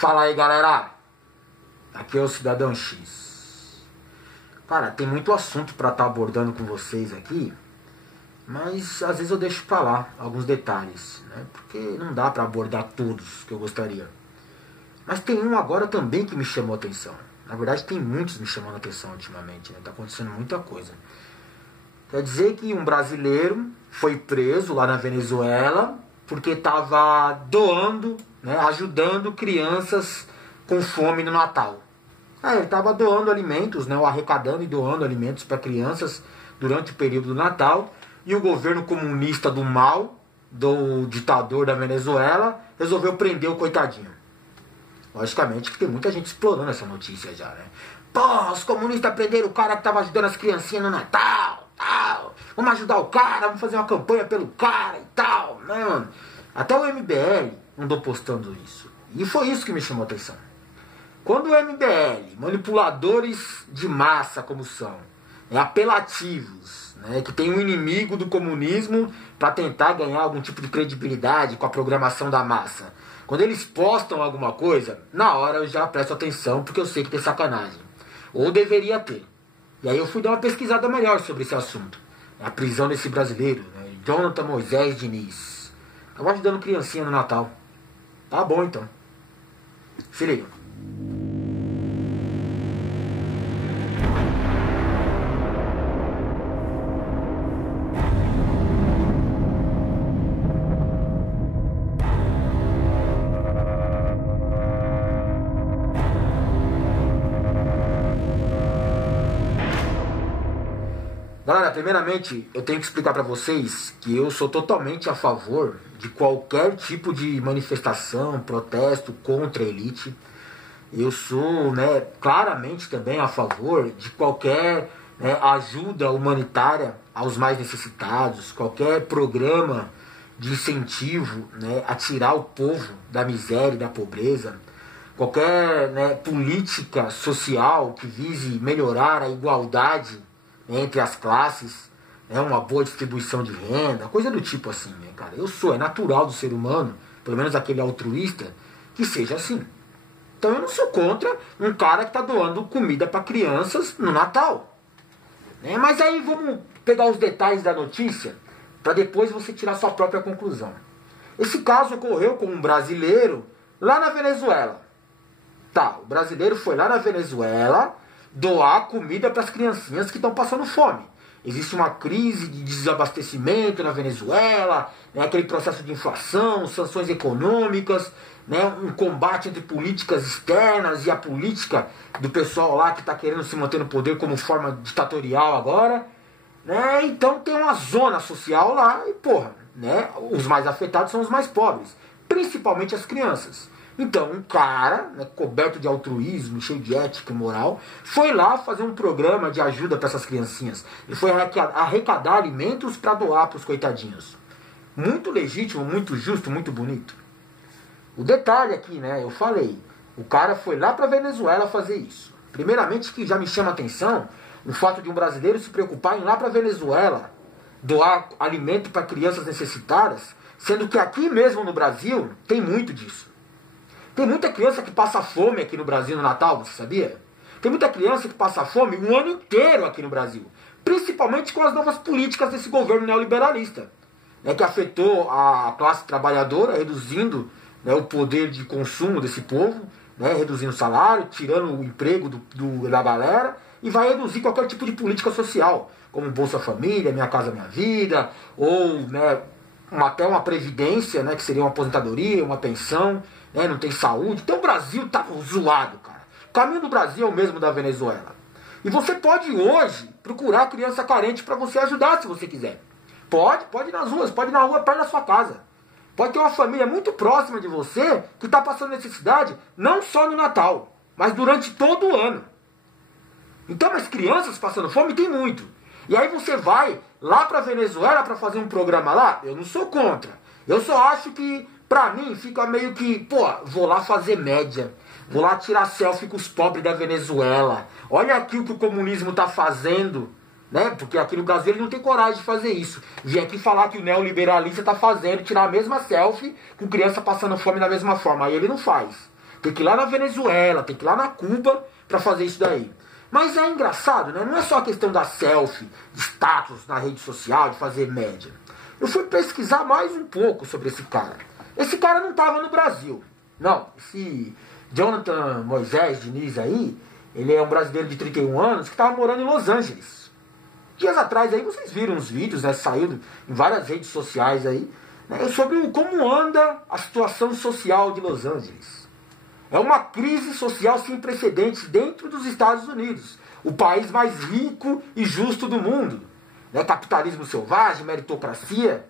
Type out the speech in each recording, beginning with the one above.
Fala aí, galera. Aqui é o Cidadão X. Cara, tem muito assunto pra estar abordando com vocês aqui, mas às vezes eu deixo pra lá alguns detalhes, né? Porque não dá pra abordar todos que eu gostaria. Mas tem um agora também que me chamou a atenção. Na verdade tem muitos me chamando a atenção ultimamente, né? Tá acontecendo muita coisa. Quer dizer que um brasileiro foi preso lá na Venezuela porque estava doando, né, ajudando crianças com fome no Natal. Ele estava doando alimentos, né, ou arrecadando e doando alimentos para crianças durante o período do Natal. E o governo comunista do mal, do ditador da Venezuela, resolveu prender o coitadinho. Logicamente que tem muita gente explorando essa notícia já, né? Pô, os comunistas prenderam o cara que estava ajudando as criancinhas no Natal, tal. Vamos ajudar o cara, vamos fazer uma campanha pelo cara e tal, né, mano? Até o MBL andou postando isso. E foi isso que me chamou a atenção. Quando o MBL, manipuladores de massa como são, apelativos, né, que tem um inimigo do comunismo para tentar ganhar algum tipo de credibilidade com a programação da massa, quando eles postam alguma coisa, na hora eu já presto atenção porque eu sei que tem sacanagem. Ou deveria ter. E aí eu fui dar uma pesquisada melhor sobre esse assunto. A prisão desse brasileiro, né, Jonathan Moisés Diniz. Tava ajudando criancinha no Natal. Tá bom então. Se liga. Galera, primeiramente eu tenho que explicar pra vocês que eu sou totalmente a favor de qualquer tipo de manifestação, protesto contra a elite. Eu sou, né, claramente também a favor de qualquer, né, ajuda humanitária aos mais necessitados, qualquer programa de incentivo, né, a tirar o povo da miséria e da pobreza, qualquer, né, política social que vise melhorar a igualdade entre as classes, uma boa distribuição de renda, coisa do tipo assim, né, cara? É natural do ser humano, pelo menos aquele altruísta, que seja assim. Então eu não sou contra um cara que está doando comida para crianças no Natal. Né? Mas aí vamos pegar os detalhes da notícia para depois você tirar sua própria conclusão. Esse caso ocorreu com um brasileiro lá na Venezuela. Tá, o brasileiro foi lá na Venezuela doar comida para as criancinhas que estão passando fome. Existe uma crise de desabastecimento na Venezuela, né, aquele processo de inflação, sanções econômicas, né, um combate entre políticas externas e a política do pessoal lá que está querendo se manter no poder como forma ditatorial agora. Né, então tem uma zona social lá e, porra, né, os mais afetados são os mais pobres, principalmente as crianças. Então, um cara, né, coberto de altruísmo, cheio de ética e moral, foi lá fazer um programa de ajuda para essas criancinhas. E foi arrecadar alimentos para doar para os coitadinhos. Muito legítimo, muito justo, muito bonito. O detalhe aqui, né, eu falei, o cara foi lá para Venezuela fazer isso. Primeiramente, que já me chama a atenção o fato de um brasileiro se preocupar em ir lá para Venezuela doar alimento para crianças necessitadas, sendo que aqui mesmo no Brasil tem muito disso. Tem muita criança que passa fome aqui no Brasil no Natal, você sabia? Tem muita criança que passa fome o ano inteiro aqui no Brasil. Principalmente com as novas políticas desse governo neoliberalista, né, que afetou a classe trabalhadora, reduzindo, né, o poder de consumo desse povo, né, reduzindo o salário, tirando o emprego da galera, e vai reduzir qualquer tipo de política social, como Bolsa Família, Minha Casa Minha Vida, ou, né, até uma previdência, né, que seria uma aposentadoria, uma pensão. Não tem saúde. Então o Brasil tá zoado, cara. O caminho do Brasil é o mesmo da Venezuela. E você pode hoje procurar criança carente para você ajudar se você quiser. Pode ir nas ruas, pode ir na rua perto da sua casa. Pode ter uma família muito próxima de você que está passando necessidade, não só no Natal, mas durante todo o ano. Então as crianças passando fome tem muito. E aí você vai lá para Venezuela para fazer um programa lá? Eu não sou contra. Eu só acho que pra mim fica meio que, vou lá fazer média. Vou lá tirar selfie com os pobres da Venezuela. Olha aqui o que o comunismo tá fazendo, né? Porque aqui no Brasil ele não tem coragem de fazer isso. Vim aqui falar que o neoliberalista tá fazendo, tirar a mesma selfie com criança passando fome da mesma forma. Aí ele não faz. Tem que ir lá na Venezuela, tem que ir lá na Cuba para fazer isso daí. Mas é engraçado, né? Não é só a questão da selfie, de status na rede social, de fazer média. Eu fui pesquisar mais um pouco sobre esse cara. Esse cara não estava no Brasil. Não, esse Jonathan Moisés Diniz aí, ele é um brasileiro de 31 anos que estava morando em Los Angeles. Dias atrás aí vocês viram os vídeos, né? Saiu em várias redes sociais aí, né, sobre como anda a situação social de Los Angeles. É uma crise social sem precedentes dentro dos Estados Unidos. O país mais rico e justo do mundo. Né? Capitalismo selvagem, meritocracia.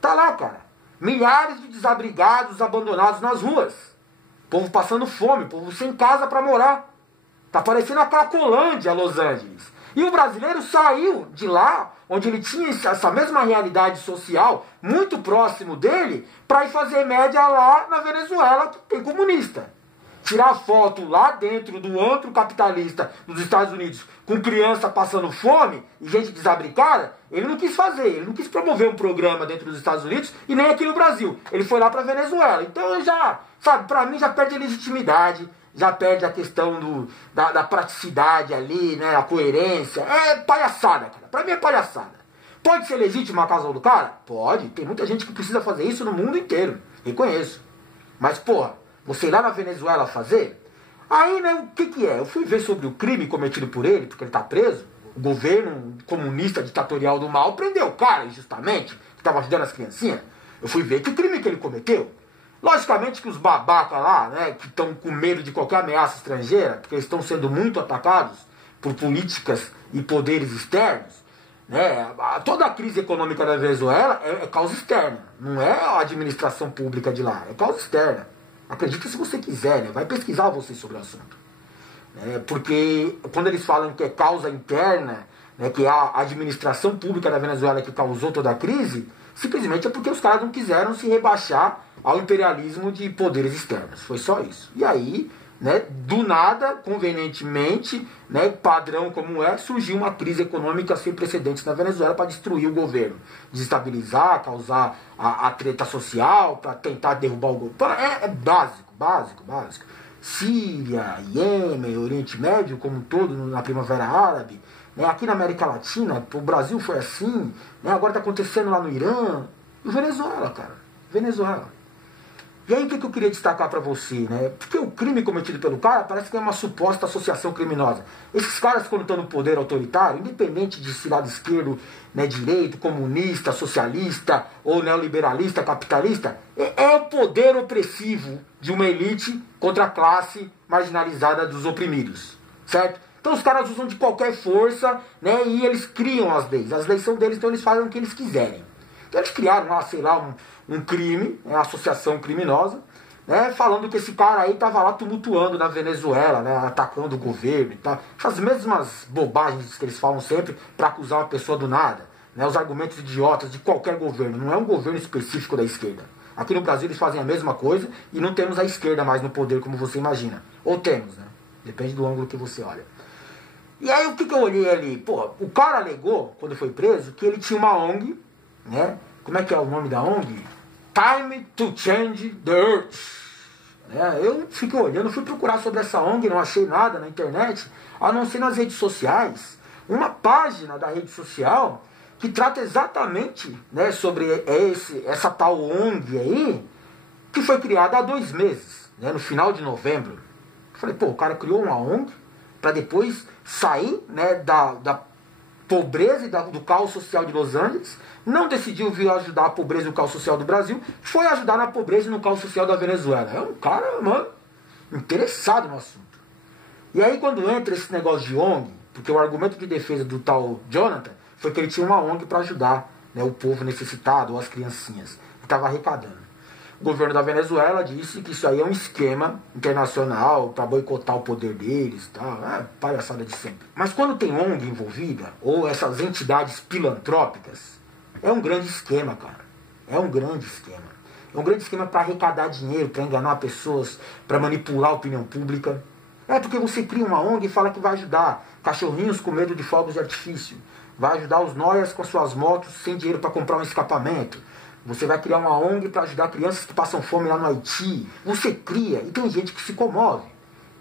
Tá lá, cara. Milhares de desabrigados abandonados nas ruas. Povo passando fome, povo sem casa para morar. Tá parecendo a Cracolândia, Los Angeles. E o brasileiro saiu de lá, onde ele tinha essa mesma realidade social, muito próximo dele, para ir fazer média lá na Venezuela, que tem comunista. Tirar foto lá dentro do antro capitalista dos Estados Unidos com criança passando fome e gente desabrigada, ele não quis fazer, ele não quis promover um programa dentro dos Estados Unidos e nem aqui no Brasil. Ele foi lá para Venezuela. Então já, sabe, para mim já perde a legitimidade, já perde a questão da praticidade ali, né, a coerência. É palhaçada, cara. Para mim é palhaçada. Pode ser legítima a causa do cara? Pode. Tem muita gente que precisa fazer isso no mundo inteiro. Reconheço. Mas, porra, você ir lá na Venezuela fazer? Aí, né, o que é? Eu fui ver sobre o crime cometido por ele, porque ele tá preso. O governo comunista ditatorial do mal prendeu o cara, injustamente, que estava ajudando as criancinhas. Eu fui ver que crime que ele cometeu. Logicamente que os babacas lá, né, que estão com medo de qualquer ameaça estrangeira, porque eles estão sendo muito atacados por políticas e poderes externos, né, toda a crise econômica da Venezuela é causa externa, não é a administração pública de lá, é causa externa. Acredita se você quiser, né? Vai pesquisar você sobre o assunto. Porque quando eles falam que é causa interna, né, que é a administração pública da Venezuela que causou toda a crise, simplesmente é porque os caras não quiseram se rebaixar ao imperialismo de poderes externos. Foi só isso. E aí, né, do nada, convenientemente, né, padrão como é, surgiu uma crise econômica sem precedentes na Venezuela para destruir o governo, desestabilizar, causar a treta social, para tentar derrubar o governo. É básico. Síria, Iêmen, Oriente Médio como um todo, na Primavera Árabe, né, aqui na América Latina, o Brasil foi assim, né, agora está acontecendo lá no Irã, e Venezuela, cara, Venezuela. E aí o que eu queria destacar para você, né? Porque o crime cometido pelo cara parece que é uma suposta associação criminosa. Esses caras, quando estão no poder autoritário, independente de se lado esquerdo, né, direito, comunista, socialista ou neoliberalista, capitalista, é o poder opressivo de uma elite contra a classe marginalizada dos oprimidos, certo? Então os caras usam de qualquer força, né, e eles criam as leis. As leis são deles, então eles fazem o que eles quiserem. Então eles criaram lá, sei lá, um crime, uma associação criminosa, né, falando que esse cara aí estava lá tumultuando na Venezuela, né, atacando o governo e tal. Essas mesmas bobagens que eles falam sempre para acusar uma pessoa do nada. Né, os argumentos idiotas de qualquer governo. Não é um governo específico da esquerda. Aqui no Brasil eles fazem a mesma coisa e não temos a esquerda mais no poder como você imagina. Ou temos, né? Depende do ângulo que você olha. E aí o que eu olhei ali? Pô, o cara alegou, quando foi preso, que ele tinha uma ONG, né? Como é que é o nome da ONG? Time to Change the Earth. Eu fiquei olhando, fui procurar sobre essa ONG, não achei nada na internet, a não ser nas redes sociais. Uma página da rede social que trata exatamente, né, sobre essa tal ONG aí, que foi criada há 2 meses, né, no final de novembro. Eu falei, pô, o cara criou uma ONG para depois sair, né, da pobreza e do caos social de Los Angeles, não decidiu vir ajudar a pobreza e o caos social do Brasil, foi ajudar na pobreza e no caos social da Venezuela. É um cara, mano, interessado no assunto. E aí quando entra esse negócio de ONG, porque o argumento de defesa do tal Jonathan foi que ele tinha uma ONG para ajudar, né, o povo necessitado ou as criancinhas. Ele estava arrecadando. O governo da Venezuela disse que isso aí é um esquema internacional para boicotar o poder deles, tá? Palhaçada de sempre. Mas quando tem ONG envolvida, ou essas entidades filantrópicas, é um grande esquema, cara. É um grande esquema. É um grande esquema para arrecadar dinheiro, para enganar pessoas, para manipular a opinião pública. É porque você cria uma ONG e fala que vai ajudar cachorrinhos com medo de fogos de artifício, vai ajudar os noias com suas motos sem dinheiro para comprar um escapamento, Você vai criar uma ONG para ajudar crianças que passam fome lá no Haiti. Você cria, e tem gente que se comove.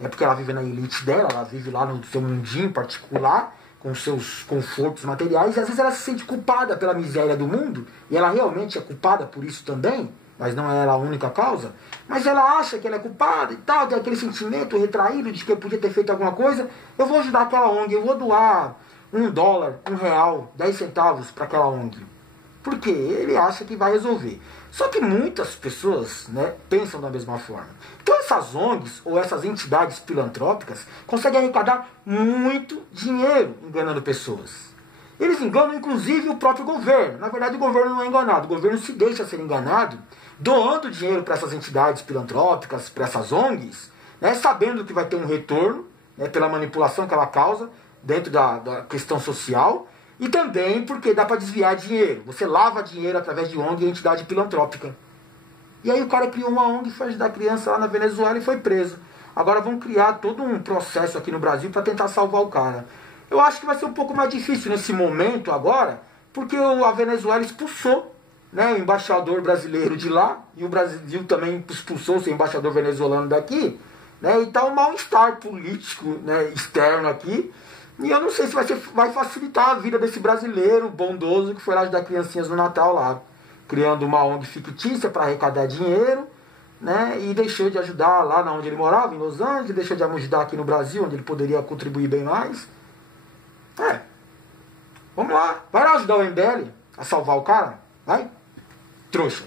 É porque ela vive na elite dela, ela vive lá no seu mundinho particular, com seus confortos materiais, e às vezes ela se sente culpada pela miséria do mundo, e ela realmente é culpada por isso também, mas não é ela a única causa, mas ela acha que ela é culpada e tal, tem aquele sentimento retraído de que eu podia ter feito alguma coisa, eu vou ajudar aquela ONG, eu vou doar $1, R$1, 10 centavos para aquela ONG. Porque ele acha que vai resolver. Só que muitas pessoas, né, pensam da mesma forma. Então essas ONGs ou essas entidades filantrópicas conseguem arrecadar muito dinheiro enganando pessoas. Eles enganam inclusive o próprio governo. Na verdade o governo não é enganado, o governo se deixa ser enganado doando dinheiro para essas entidades filantrópicas, para essas ONGs, né, sabendo que vai ter um retorno, né, pela manipulação que ela causa dentro da questão social. E também porque dá para desviar dinheiro. Você lava dinheiro através de ONG e entidade filantrópica. E aí o cara criou uma ONG e foi ajudar a criança lá na Venezuela e foi preso. Agora vão criar todo um processo aqui no Brasil para tentar salvar o cara. Eu acho que vai ser um pouco mais difícil nesse momento agora, porque a Venezuela expulsou, né, o embaixador brasileiro de lá, e o Brasil também expulsou seu embaixador venezuelano daqui, né, e tá um mal-estar político, né, externo aqui. E eu não sei se vai facilitar a vida desse brasileiro bondoso que foi lá ajudar criancinhas no Natal lá, criando uma ONG fictícia para arrecadar dinheiro, né? E deixou de ajudar lá onde ele morava, em Los Angeles, deixou de ajudar aqui no Brasil, onde ele poderia contribuir bem mais. Vamos lá, vai lá ajudar o MBL a salvar o cara, vai, trouxa.